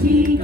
We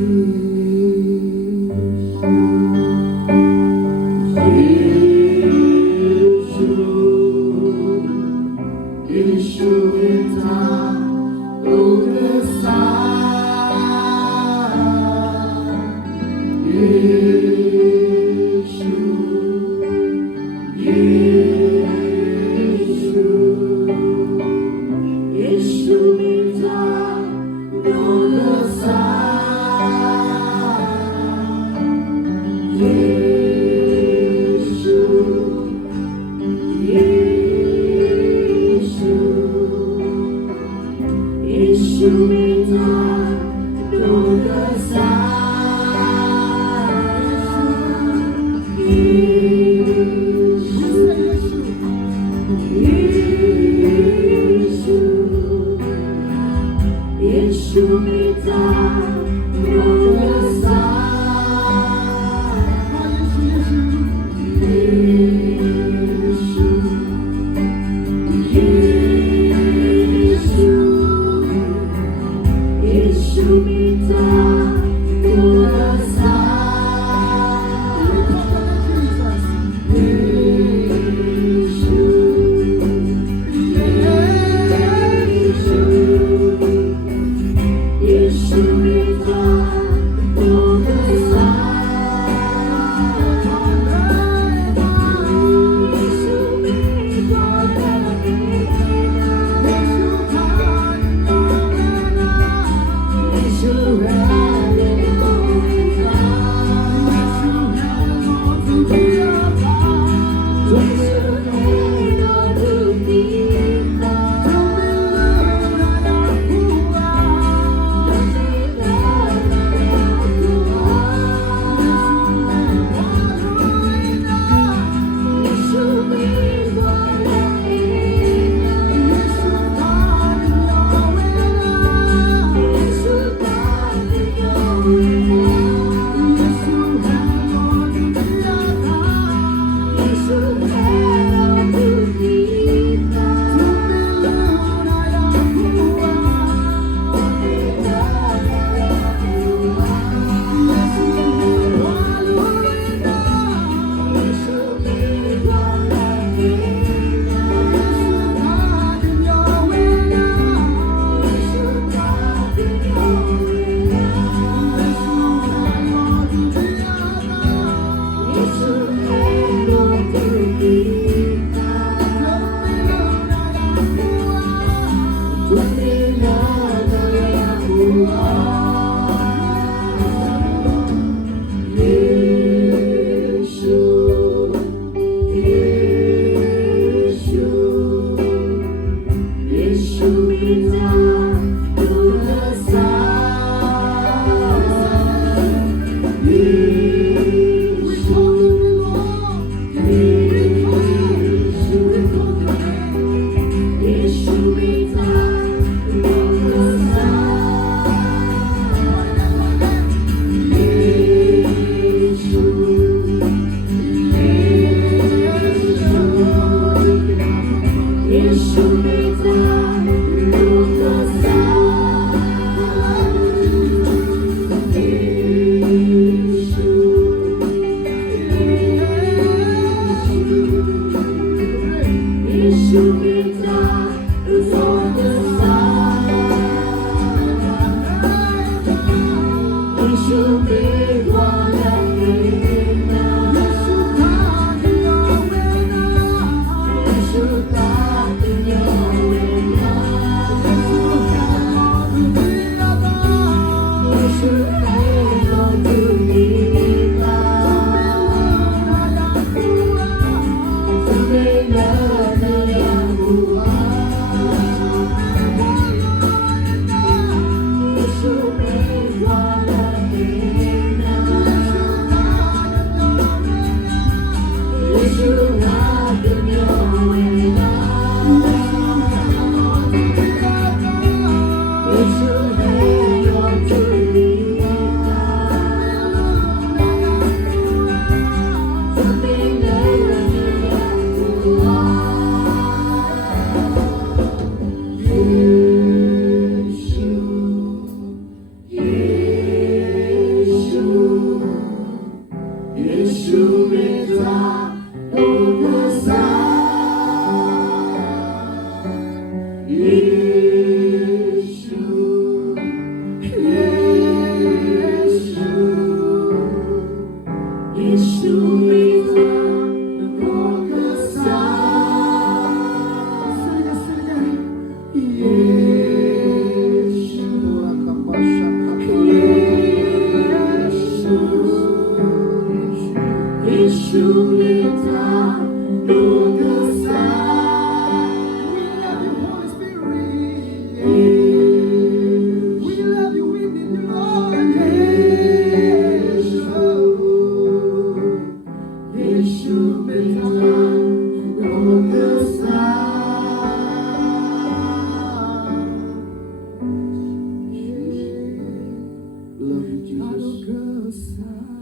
Yesu,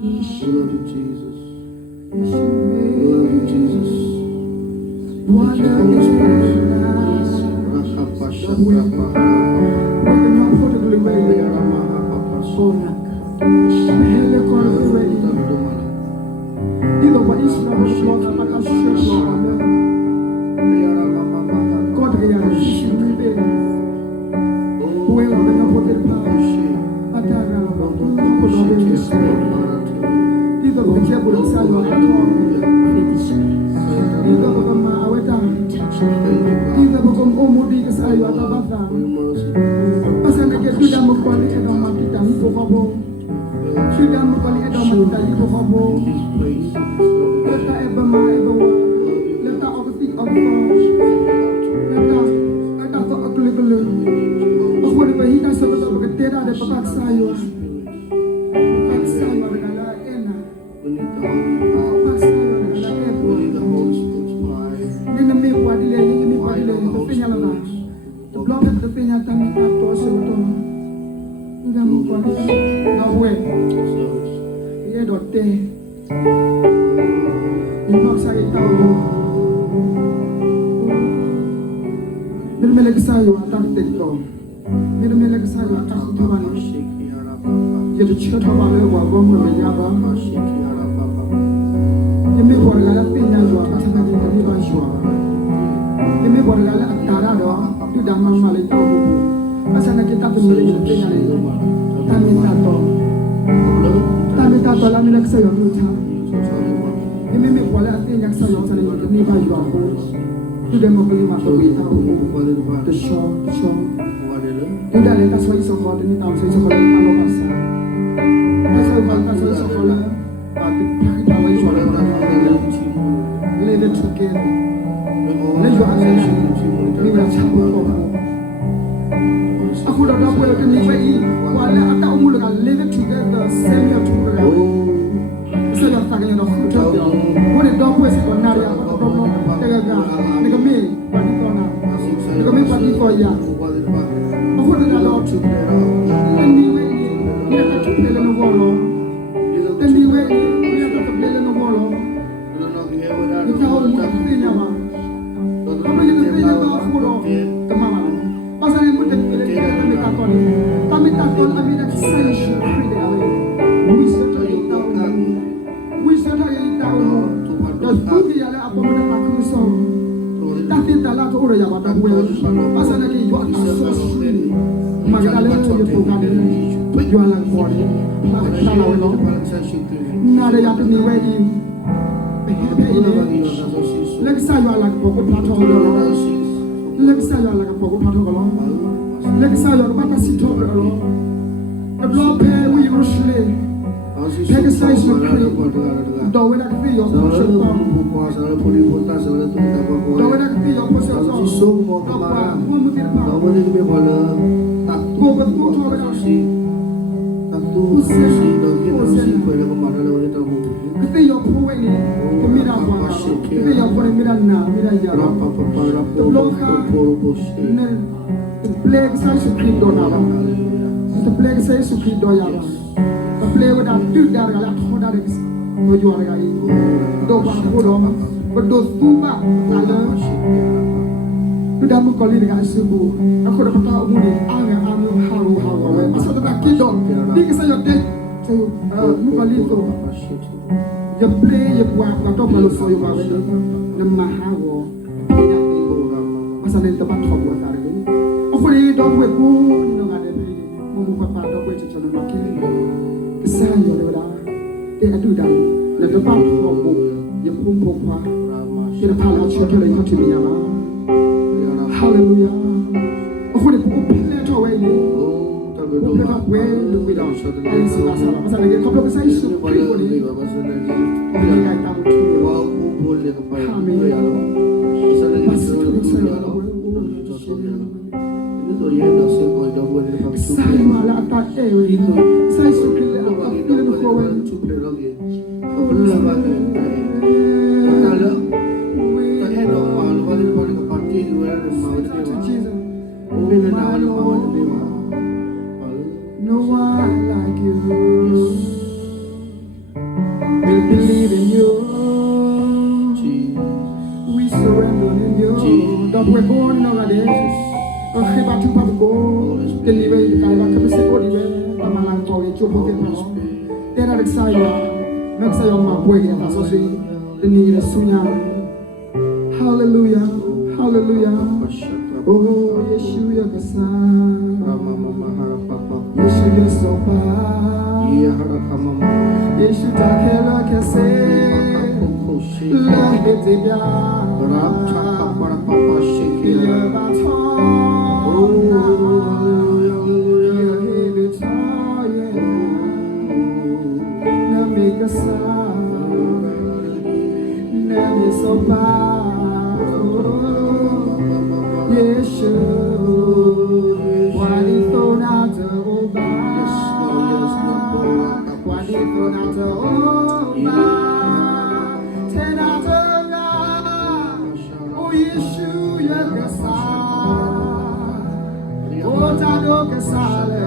We love you, Jesus. We love you, Jesus. No one like you. puede con no gales. Oje pa tu pa go. Que libre que va que se puede ver. La malang to que chupo que no. Tera de saya. Mek saya ma puede ta so si. Ni de sunya. Hallelujah. Hallelujah. Oh, Yeshua ya kasa. Rama mama harap papa. Yeshua ya sopa. Iya harap mama. Yeshua takela kase. La hete ya. Rap chaka para papa shake ya baton. Oh, hallelujah. Hebe taye. Na meka sa. Na me sopa. Yeshua, Walithona Jehovah, Walithona Jehovah, Tena Jehovah, O Yeshua Yakasa, O Tado Kasala,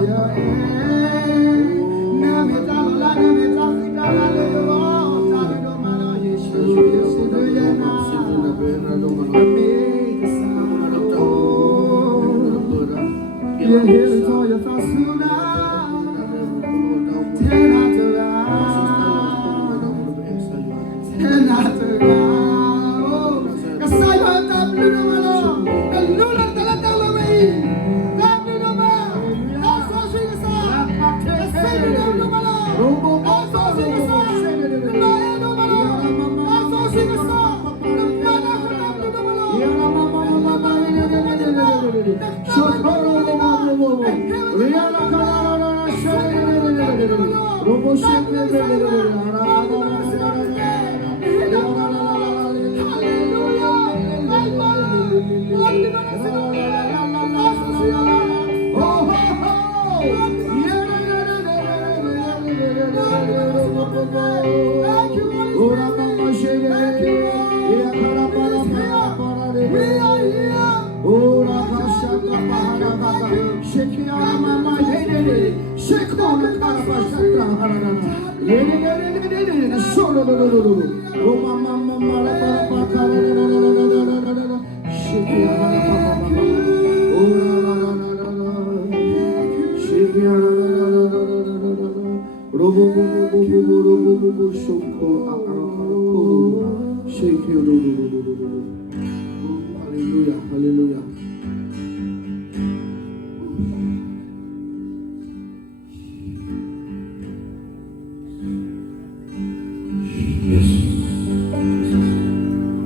Namitala, Namitala, Tado Mana, Yeshua, You're here to tell your fasuna. Tenatera. Kasaya tablu na malo. Kalula talatala may. Tablu na ma. Aso sigasa. Kasaya na malo. Aso sigasa. Kalaya na malo. Aso sigasa. Mana tablu na malo. Yara mama. Shokoro. Riala Karana Robo Hallelujah, hallelujah.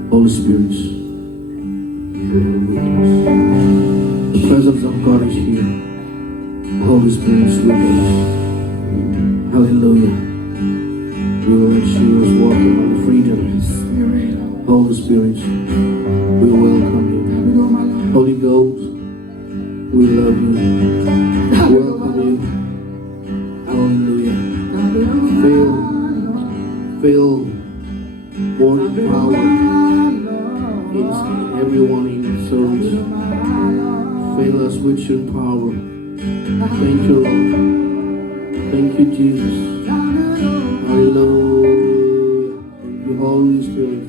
Holy Spirit, the presence of God is here. The Holy Spirit is with us. Hallelujah. We will let you walking on the freedom. Holy Spirit, we welcome you. Holy Ghost, we love you. Welcome you. Hallelujah. Feel morning power. It's everyone in your souls. Fill us with your power. Thank you, Lord. Thank you, Jesus. Hallelujah. Thank you, Holy Spirit.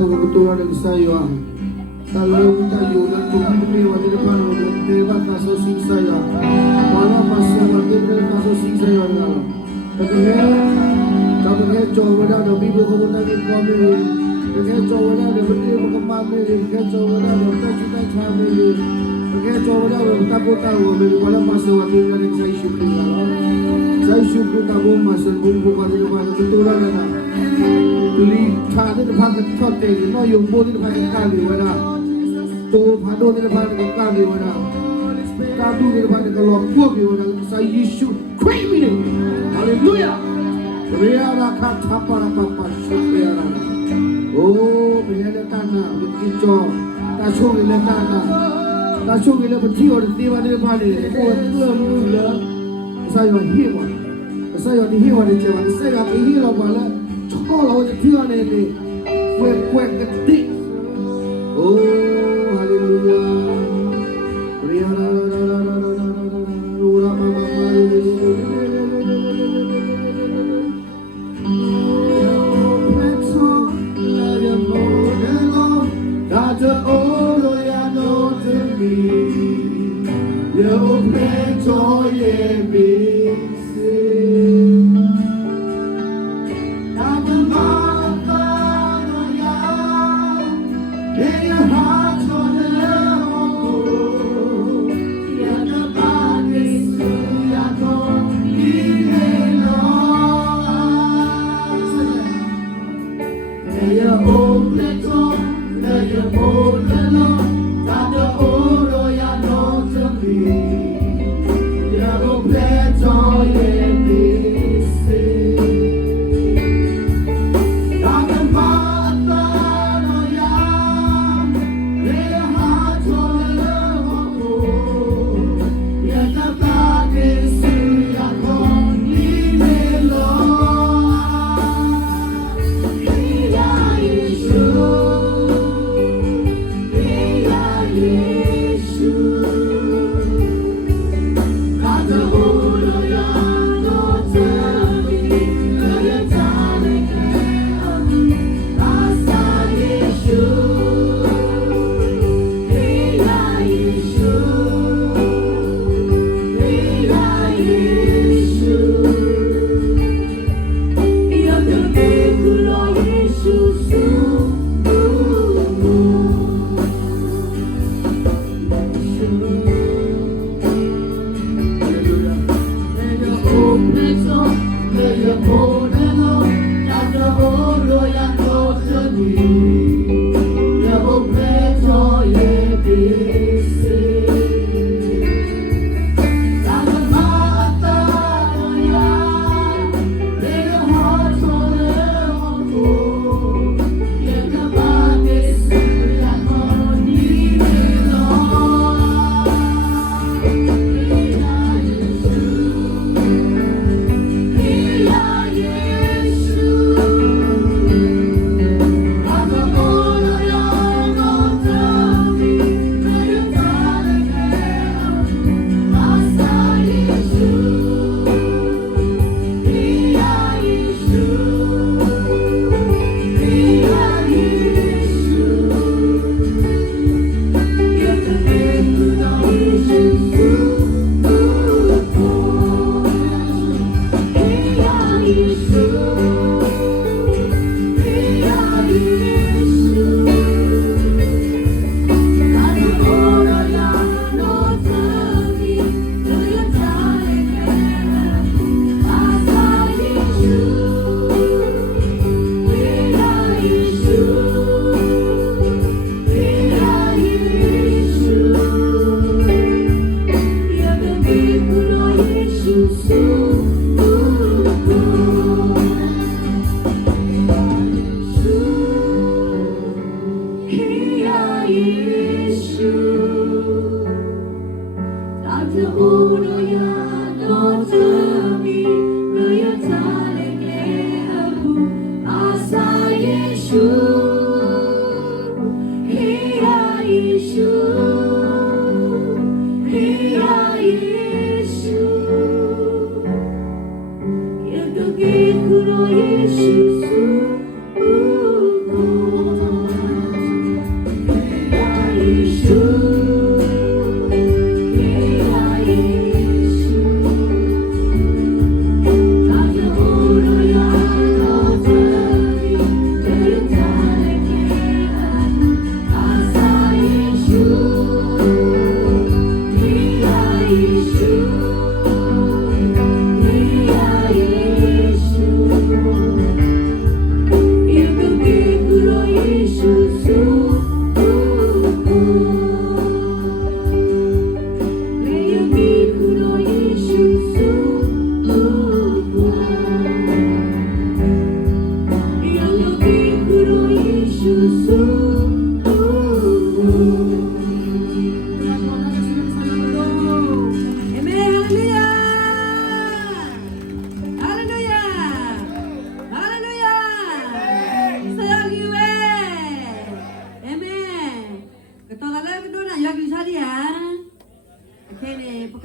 Kebetulan dari saya, kalau kita yunan bumi wajib depan dewan kasus sing saya, malah masih wajib dewan kasus sing saya dalam. Tapi kalau coba ada bibu kemudian kami, coba ada berdiri berkembang ini, coba ada cita-cita kami, coba ada tahu, malah masih wajib dari saya syukur dalam. Saya syukur tahu masih bumbu pada depan kebetulan ada. Beli tadi depan kita tadi, no yang boleh depan kita ni mana, tu padu di depan kita ni mana, kadu di depan kita luar ni mana, saya Yesus krimin, Haleluya, Riara kata para papa syukur, oh berada tanah berkicau, tasuk di bertiup di depan ni, oh mula, saya hiwan di jalan, saya hilang malah. Kalau orang tua ni, kwek ketik. Oh, haleluya.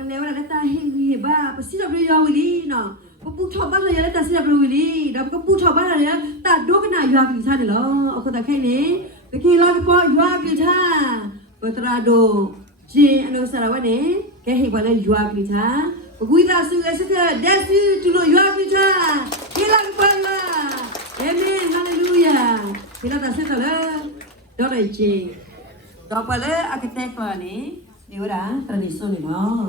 กันแล้วนะตาเฮงเห็นบ้าไปสิจับเลยยาวลีเนาะปุ๊บชอบบ้านเลยแล้วตาสิจับเลยลีแล้วก็ปุ๊บชอบบ้านเลยนะตาดูกันหน่ายยาวกินชาเดี๋ยวเอาคนตาแค่นี้ตะกี้รอไปก่อนยาวกินชาเปิดตราโดจีอันนู้นสารวัตรเนี่ยแกเห็นว่าเลยยาวกินชากุยตาสุเอสเกเดซิจุโลยาวกินชาเฮลังปังละเอเมนฮาเลลูยาเฮลังตาเสร็จแล้วดอกไม้จีดอกไปเลยอากิเตกว่านี่เดี๋ยวนะตอนนี้ส่งนี่เนาะ